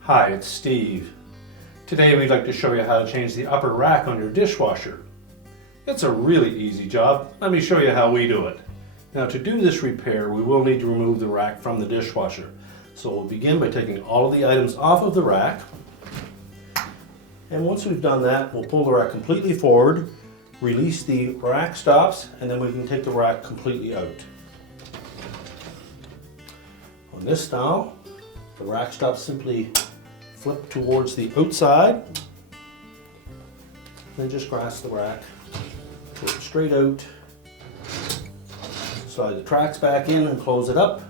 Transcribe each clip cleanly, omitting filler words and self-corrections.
Hi, it's Steve. Today we'd like to show you how to change the upper rack on your dishwasher. It's a really easy job. Let me show you how we do it. Now, to do this repair, we will need to remove the rack from the dishwasher. So we'll begin by taking all of the items off of the rack. And once we've done that, we'll pull the rack completely forward, release the rack stops, and then we can take the rack completely out. On this style, the rack stops simply flip towards the outside, then just grasp the rack, pull it straight out, slide the tracks back in and close it up,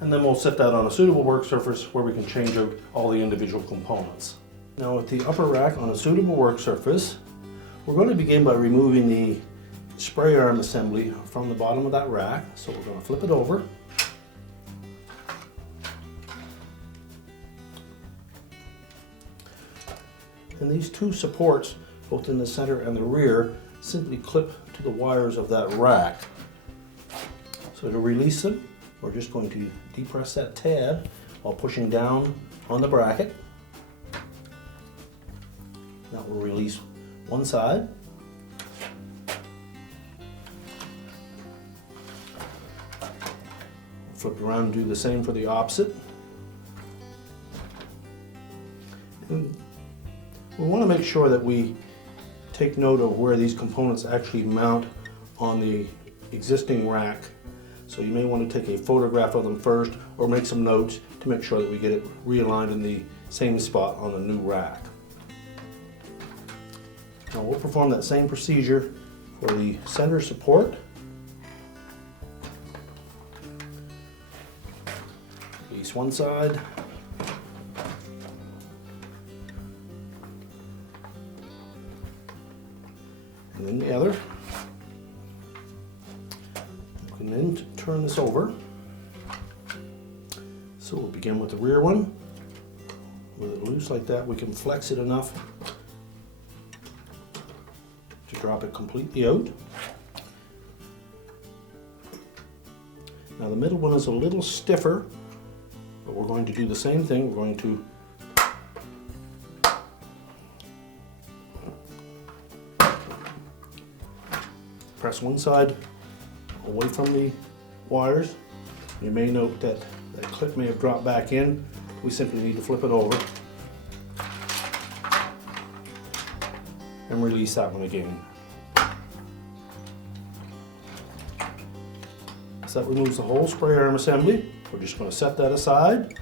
and then we'll set that on a suitable work surface where we can change out all the individual components. Now, with the upper rack on a suitable work surface, we're going to begin by removing the spray arm assembly from the bottom of that rack. So we're going to flip it over. And these two supports, both in the center and the rear, simply clip to the wires of that rack. So to release them, we're just going to depress that tab while pushing down on the bracket. That will release one side. Flip around and do the same for the opposite. And we want to make sure that we take note of where these components actually mount on the existing rack. So you may want to take a photograph of them first or make some notes to make sure that we get it realigned in the same spot on the new rack. Now we'll perform that same procedure for the center support. Release one side. And then the other. We can then turn this over. So we'll begin with the rear one. With it loose like that, we can flex it enough to drop it completely out. Now the middle one is a little stiffer, but we're going to do the same thing. We're going to press one side away from the wires. You may note that that clip may have dropped back in. We simply need to flip it over and release that one again. So that removes the whole spray arm assembly. We're just going to set that aside.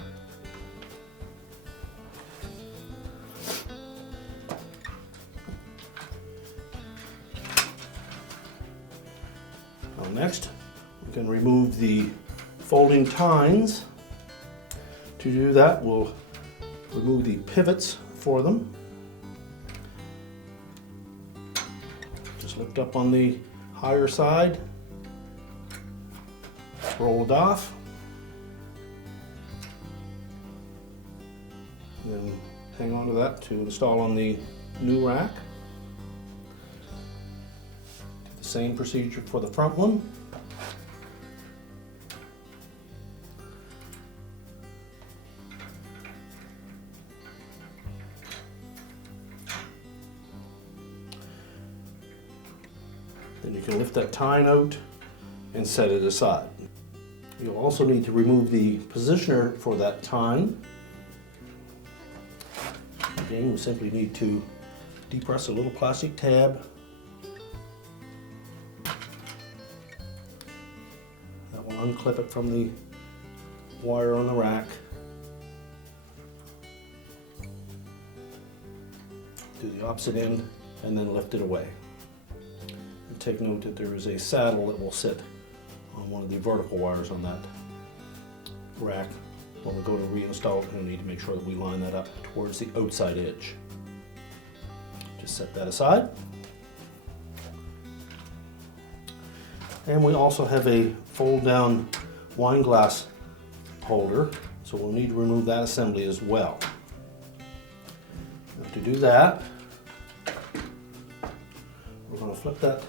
Now next, we can remove the folding tines. To do that, we'll remove the pivots for them. Just lift up on the higher side, roll it off, and then hang on to that to install on the new rack. Do the same procedure for the front one. Then you can lift that tine out and set it aside. You'll also need to remove the positioner for that tine. Again, we simply need to depress a little plastic tab. That will unclip it from the wire on the rack. Do the opposite end and then lift it away. And take note that there is a saddle that will sit on one of the vertical wires on that rack. When we go to reinstall it, we'll need to make sure that we line that up towards the outside edge. Just set that aside. And we also have a fold down wine glass holder, so we'll need to remove that assembly as well. Now to do that, we're going to flip that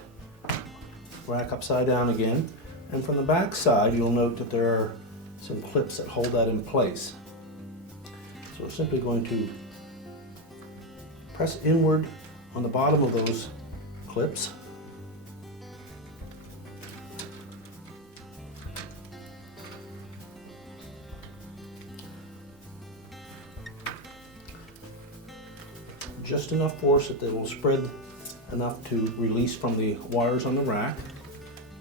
rack upside down again, and from the back side you'll note that there are some clips that hold that in place. So we're simply going to press inward on the bottom of those clips. Just enough force that they will spread enough to release from the wires on the rack.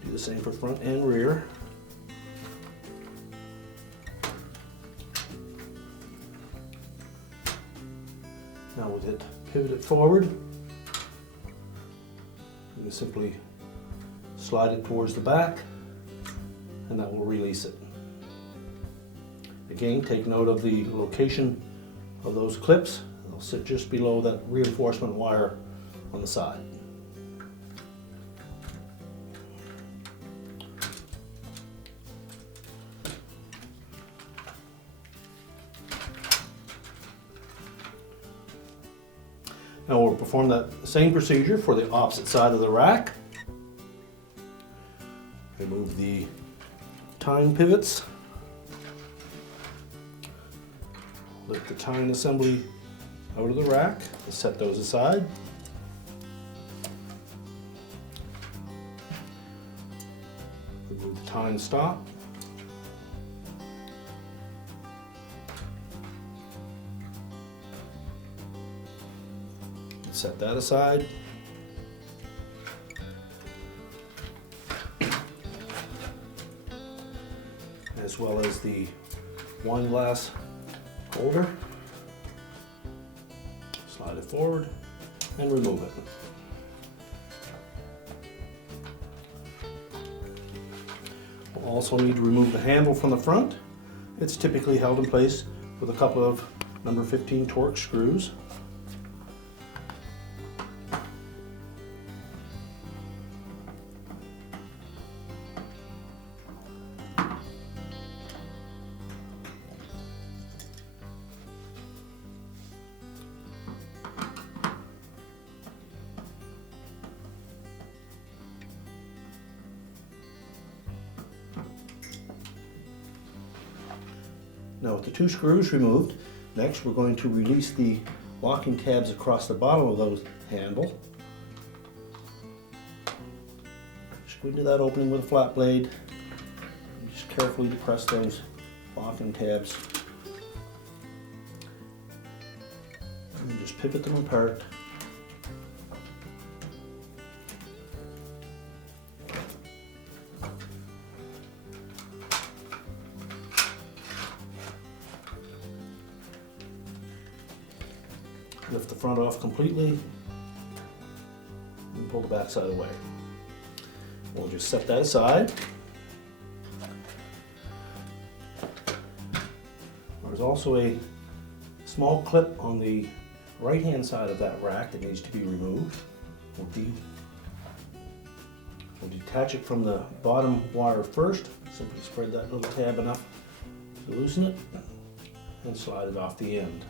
Do the same for front and rear. Now with it pivoted forward, you can simply slide it towards the back and that will release it. Again, take note of the location of those clips. They'll sit just below that reinforcement wire on the side. Now we'll perform that same procedure for the opposite side of the rack. Remove the tine pivots. Lift the tine assembly out of the rack and set those aside. Remove the tine stop. Set that aside. As well as the wine glass holder. Slide it forward and remove it. We'll also need to remove the handle from the front. It's typically held in place with a couple of number 15 torx screws. Now with the two screws removed, next we're going to release the locking tabs across the bottom of those handle. Just go into that opening with a flat blade and just carefully depress those locking tabs. And just pivot them apart. Lift the front off completely and pull the back side away. We'll just set that aside. There's also a small clip on the right hand side of that rack that needs to be removed. We'll detach it from the bottom wire first. Simply spread that little tab enough to loosen it and slide it off the end.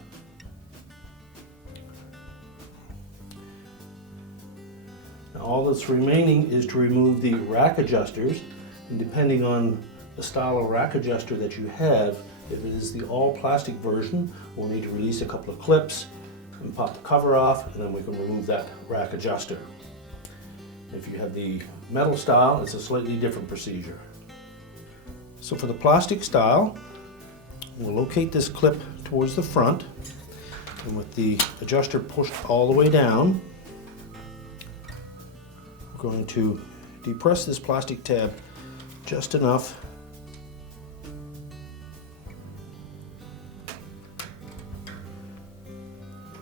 Now all that's remaining is to remove the rack adjusters, and depending on the style of rack adjuster that you have, if it is the all plastic version, we'll need to release a couple of clips and pop the cover off, and then we can remove that rack adjuster. If you have the metal style, it's a slightly different procedure. So for the plastic style, we'll locate this clip towards the front, and with the adjuster pushed all the way down, we're going to depress this plastic tab just enough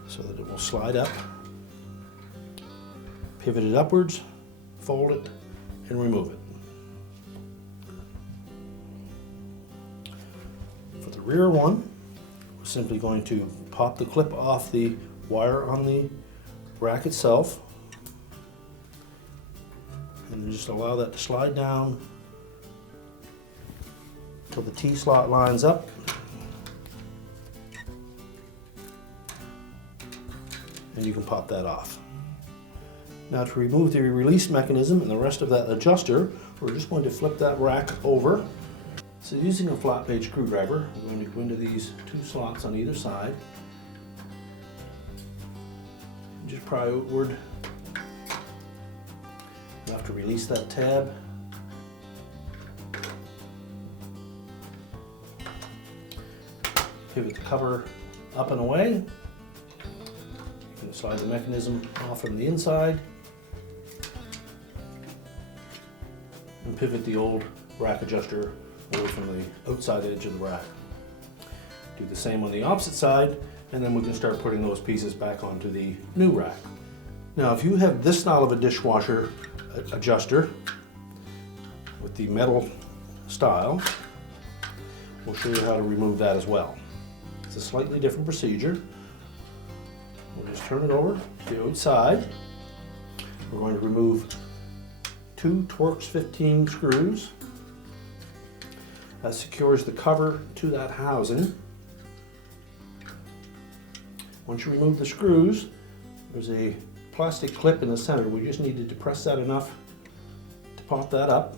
so that it will slide up, pivot it upwards, fold it, and remove it. For the rear one, we're simply going to pop the clip off the wire on the rack itself and just allow that to slide down until the T-slot lines up. And you can pop that off. Now to remove the release mechanism and the rest of that adjuster, we're just going to flip that rack over. So using a flat blade screwdriver, we're going to go into these two slots on either side. And just pry outward. You'll have to release that tab. Pivot the cover up and away. You can slide the mechanism off from the inside. And pivot the old rack adjuster away from the outside edge of the rack. Do the same on the opposite side, and then we can start putting those pieces back onto the new rack. Now if you have this style of a dishwasher adjuster with the metal style, we'll show you how to remove that as well. It's a slightly different procedure. We'll just turn it over to the outside. We're going to remove two torx 15 screws. That secures the cover to that housing. Once you remove the screws, there's a plastic clip in the center. We just need to depress that enough to pop that up.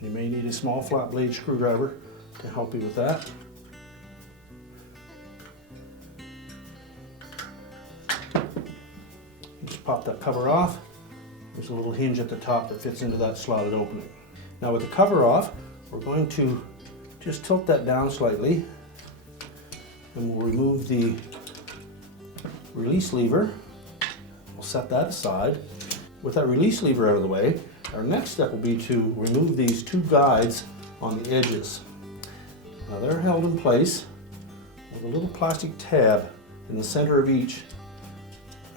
You may need a small flat blade screwdriver to help you with that. Just pop that cover off. There's a little hinge at the top that fits into that slotted opening. Now with the cover off, we're going to just tilt that down slightly, and we'll remove the release lever. We'll set that aside. With that release lever out of the way, our next step will be to remove these two guides on the edges. Now they're held in place with a little plastic tab in the center of each.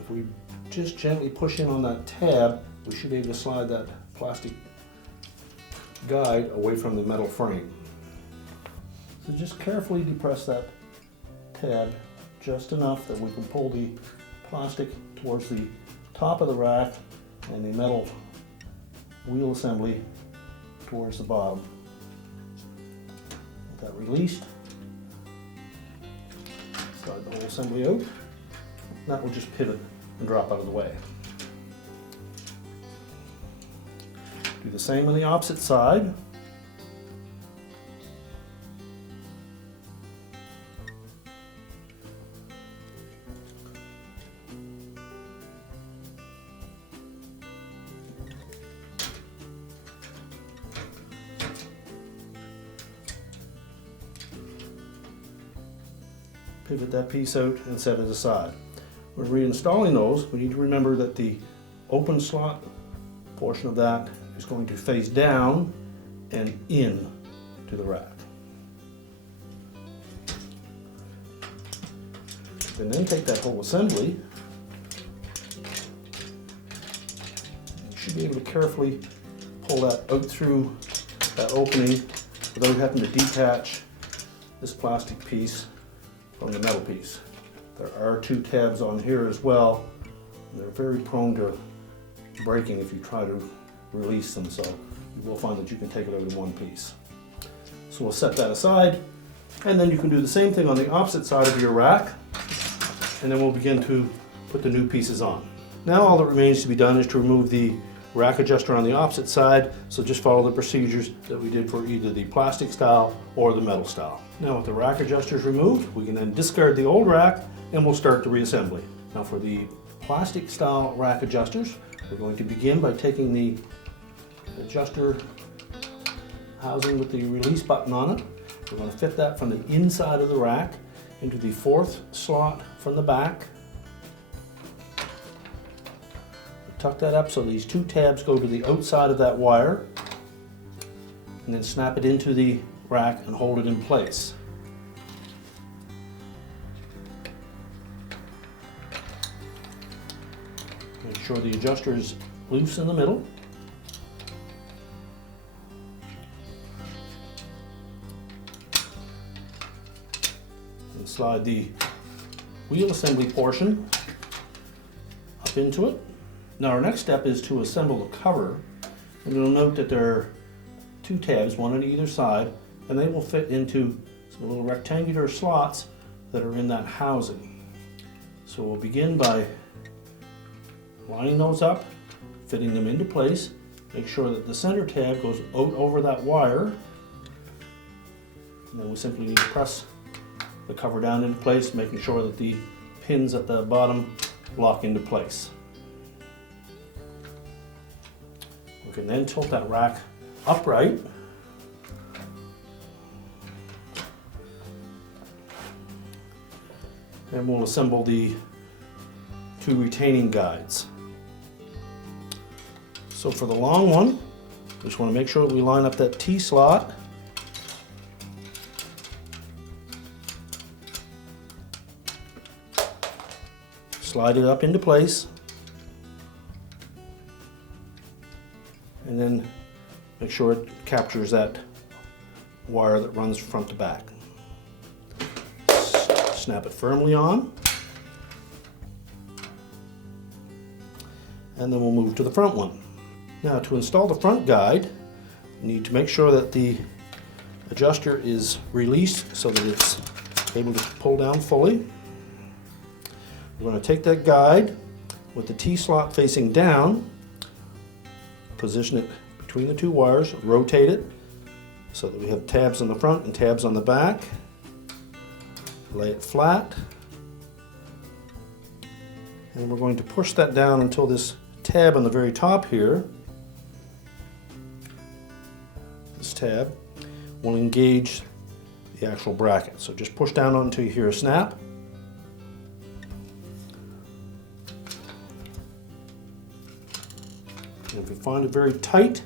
If we just gently push in on that tab, we should be able to slide that plastic guide away from the metal frame. So just carefully depress that tab just enough that we can pull the plastic towards the top of the rack and the metal wheel assembly towards the bottom. With that released, slide the whole assembly out. That will just pivot and drop out of the way. Do the same on the opposite side. Pivot that piece out and set it aside. When reinstalling those, we need to remember that the open slot portion of that is going to face down and in to the rack. And then take that whole assembly. You should be able to carefully pull that out through that opening without having to detach this plastic piece from the metal piece. There are two tabs on here as well. They're very prone to breaking if you try to release them, so you will find that you can take it out in one piece. So we'll set that aside, and then you can do the same thing on the opposite side of your rack, and then we'll begin to put the new pieces on. Now all that remains to be done is to remove the rack adjuster on the opposite side, so just follow the procedures that we did for either the plastic style or the metal style. Now with the rack adjusters removed, we can then discard the old rack and we'll start the reassembly. Now for the plastic style rack adjusters, we're going to begin by taking the adjuster housing with the release button on it. We're going to fit that from the inside of the rack into the fourth slot from the back. Tuck that up so these two tabs go to the outside of that wire, and then snap it into the rack and hold it in place. Make sure the adjuster is loose in the middle. And slide the wheel assembly portion up into it. Now our next step is to assemble the cover, and you'll note that there are two tabs, one on either side, and they will fit into some little rectangular slots that are in that housing. So we'll begin by lining those up, fitting them into place. Make sure that the center tab goes out over that wire. And then we simply need to press the cover down into place, making sure that the pins at the bottom lock into place. We can then tilt that rack upright. And we'll assemble the two retaining guides. So for the long one, we just want to make sure that we line up that T-slot. Slide it up into place. And then make sure it captures that wire that runs front to back. Snap it firmly on. And then we'll move to the front one. Now to install the front guide, you need to make sure that the adjuster is released so that it's able to pull down fully. We're going to take that guide with the T-slot facing down, position it between the two wires, rotate it so that we have tabs on the front and tabs on the back. Lay it flat, and we're going to push that down until this tab on the very top here, this tab, will engage the actual bracket. So just push down on until you hear a snap. And if you find it very tight,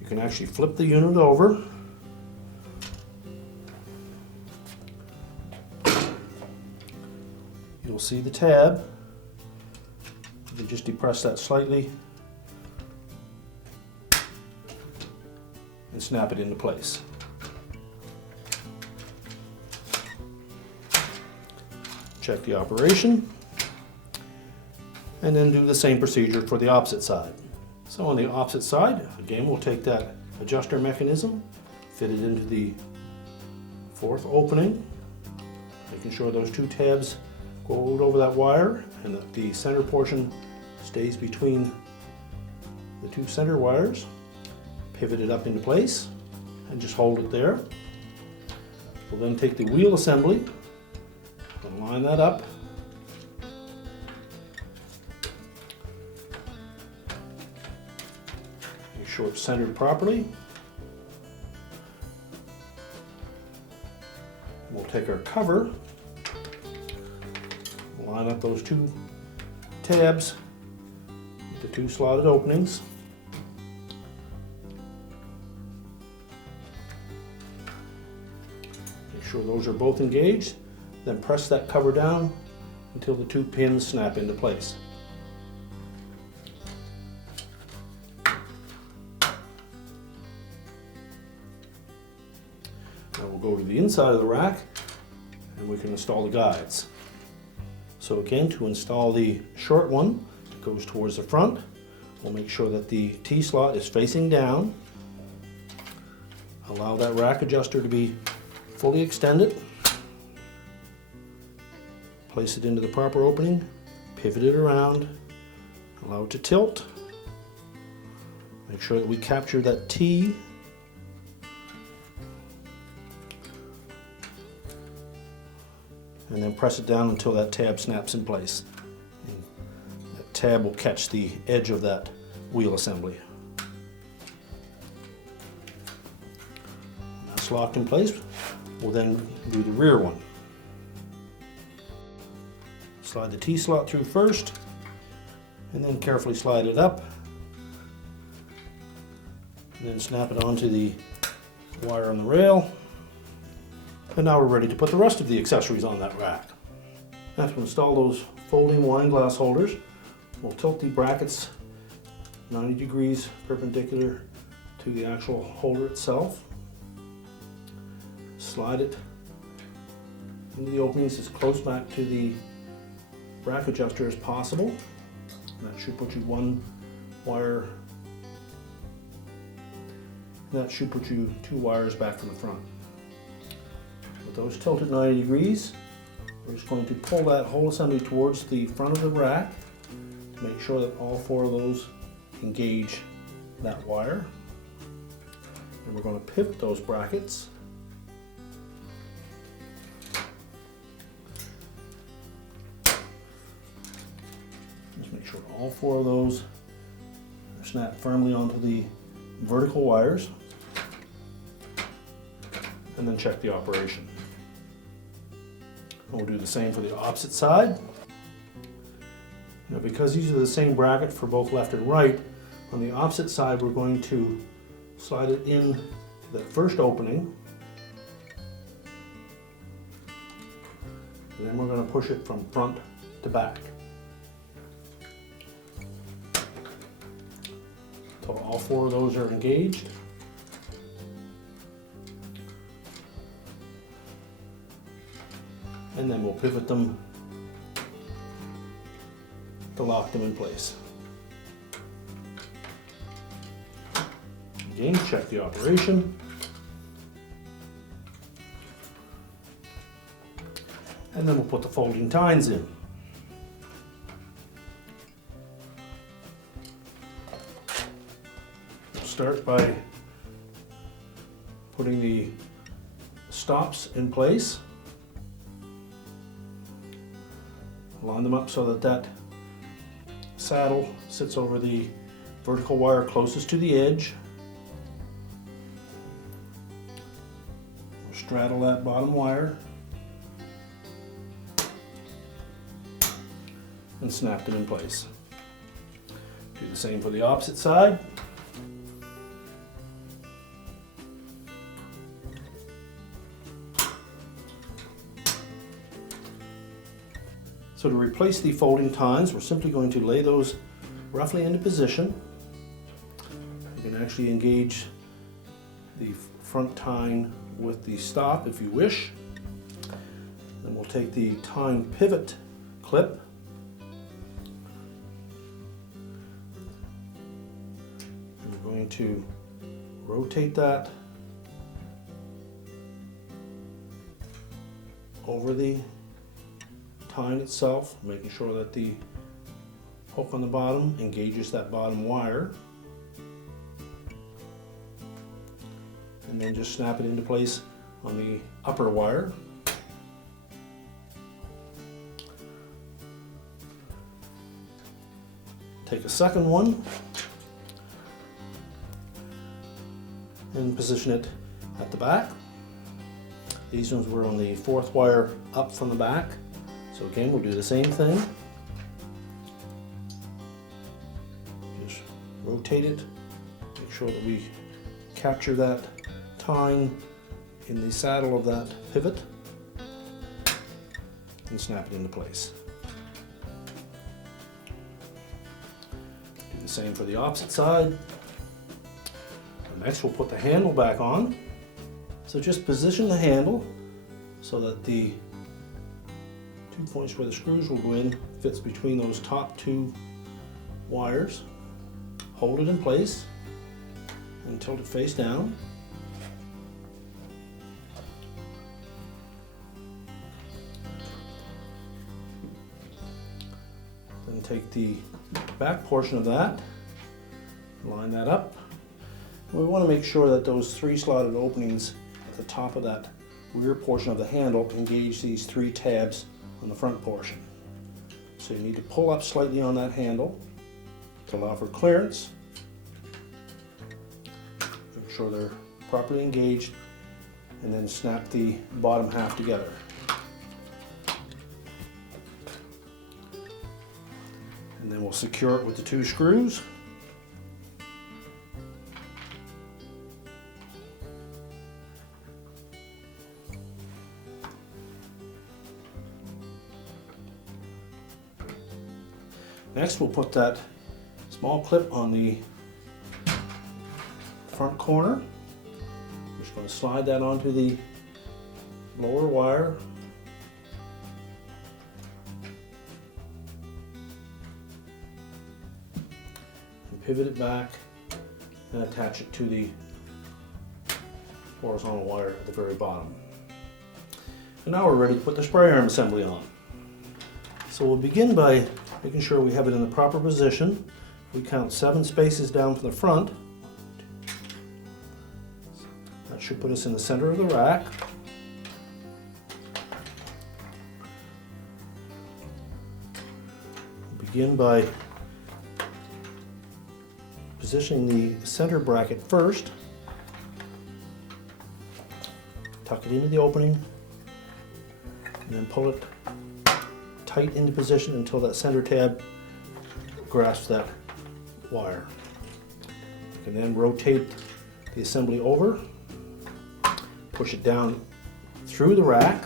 you can actually flip the unit over. You'll see the tab. You just depress that slightly and snap it into place. Check the operation and then do the same procedure for the opposite side. So on the opposite side, again, we'll take that adjuster mechanism, fit it into the fourth opening, making sure those two tabs go over that wire and that the center portion stays between the two center wires. Pivot it up into place and just hold it there. We'll then take the wheel assembly and line that up. Make sure it's centered properly. We'll take our cover, line up those two tabs with the two slotted openings. Make sure those are both engaged, then press that cover down until the two pins snap into place. Now we'll go to the inside of the rack and we can install the guides. So again, to install the short one, it goes towards the front. We'll make sure that the T-slot is facing down. Allow that rack adjuster to be fully extended. Place it into the proper opening, pivot it around, allow it to tilt. Make sure that we capture that T. And then press it down until that tab snaps in place. And that tab will catch the edge of that wheel assembly. When that's locked in place, we'll then do the rear one. Slide the T-slot through first, and then carefully slide it up, and then snap it onto the wire on the rail. And now we're ready to put the rest of the accessories on that rack. Now to install those folding wine glass holders, we'll tilt the brackets 90 degrees perpendicular to the actual holder itself. Slide it into the openings as close back to the rack adjuster as possible. And that should put you one wire, and that should put you two wires back from the front. With those tilted 90 degrees, we're just going to pull that whole assembly towards the front of the rack Make sure that all 4 of those engage that wire. And we're going to pivot those brackets. Just make sure all 4 of those are snapped firmly onto the vertical wires. And then check the operation. And we'll do the same for the opposite side. Now, because these are the same bracket for both left and right, on the opposite side we're going to slide it in to that first opening, and then we're going to push it from front to back until all 4 of those are engaged. And then we'll pivot them to lock them in place. Again, check the operation. And then we'll put the folding tines in. We'll start by putting the stops in place. Line them up so that that saddle sits over the vertical wire closest to the edge. We'll straddle that bottom wire and snap them in place. Do the same for the opposite side. So to replace the folding tines, we're simply going to lay those roughly into position. You can actually engage the front tine with the stop if you wish. Then we'll take the tine pivot clip and we're going to rotate that over the tine itself, making sure that the hook on the bottom engages that bottom wire, and then just snap it into place on the upper wire. Take a second one and position it at the back. These ones were on the 4th wire up from the back. So again, we'll do the same thing. Just rotate it, make sure that we capture that tine in the saddle of that pivot, and snap it into place. Do the same for the opposite side. And next we'll put the handle back on. So just position the handle so that the 2 points where the screws will go in fits between those top 2 wires. Hold it in place and tilt it face down. Then take the back portion of that, line that up. We want to make sure that those 3 slotted openings at the top of that rear portion of the handle engage these 3 tabs on the front portion. So you need to pull up slightly on that handle to allow for clearance. Make sure they're properly engaged, and then snap the bottom half together. And then we'll secure it with the 2 screws. Next, we'll put that small clip on the front corner. We're just going to slide that onto the lower wire. And pivot it back and attach it to the horizontal wire at the very bottom. And now we're ready to put the spray arm assembly on. So we'll begin by making sure we have it in the proper position. We count 7 spaces down from the front. That should put us in the center of the rack. Begin by positioning the center bracket first. Tuck it into the opening and then pull it tight into position until that center tab grasps that wire. You can then rotate the assembly over, push it down through the rack,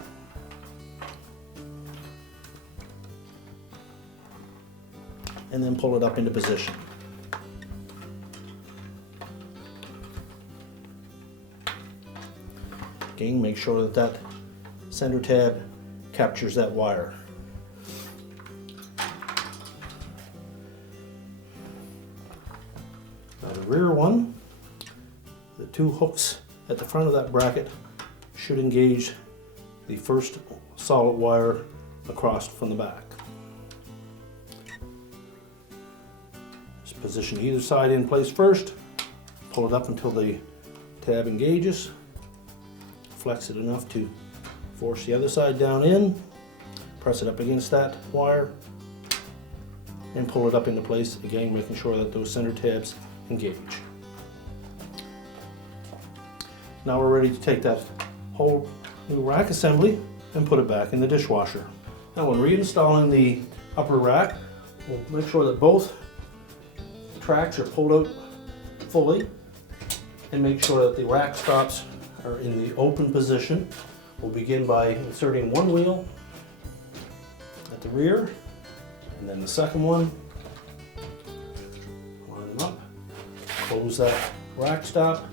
and then pull it up into position. Again, make sure that that center tab captures that wire. Now the rear one, the 2 hooks at the front of that bracket should engage the first solid wire across from the back. Just position either side in place first, pull it up until the tab engages, flex it enough to force the other side down in, press it up against that wire, and pull it up into place, again making sure that those center tabs engage. Now we're ready to take that whole new rack assembly and put it back in the dishwasher. Now when reinstalling the upper rack, we'll make sure that both tracks are pulled out fully and make sure that the rack stops are in the open position. We'll begin by inserting one wheel at the rear and then the second one. Line them up, close that rack stop.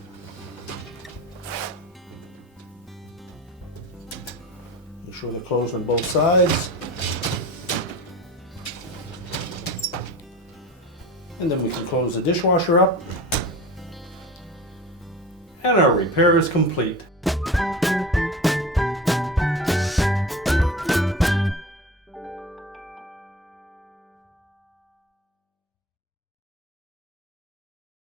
Make sure they're closed on both sides. And then we can close the dishwasher up. And our repair is complete.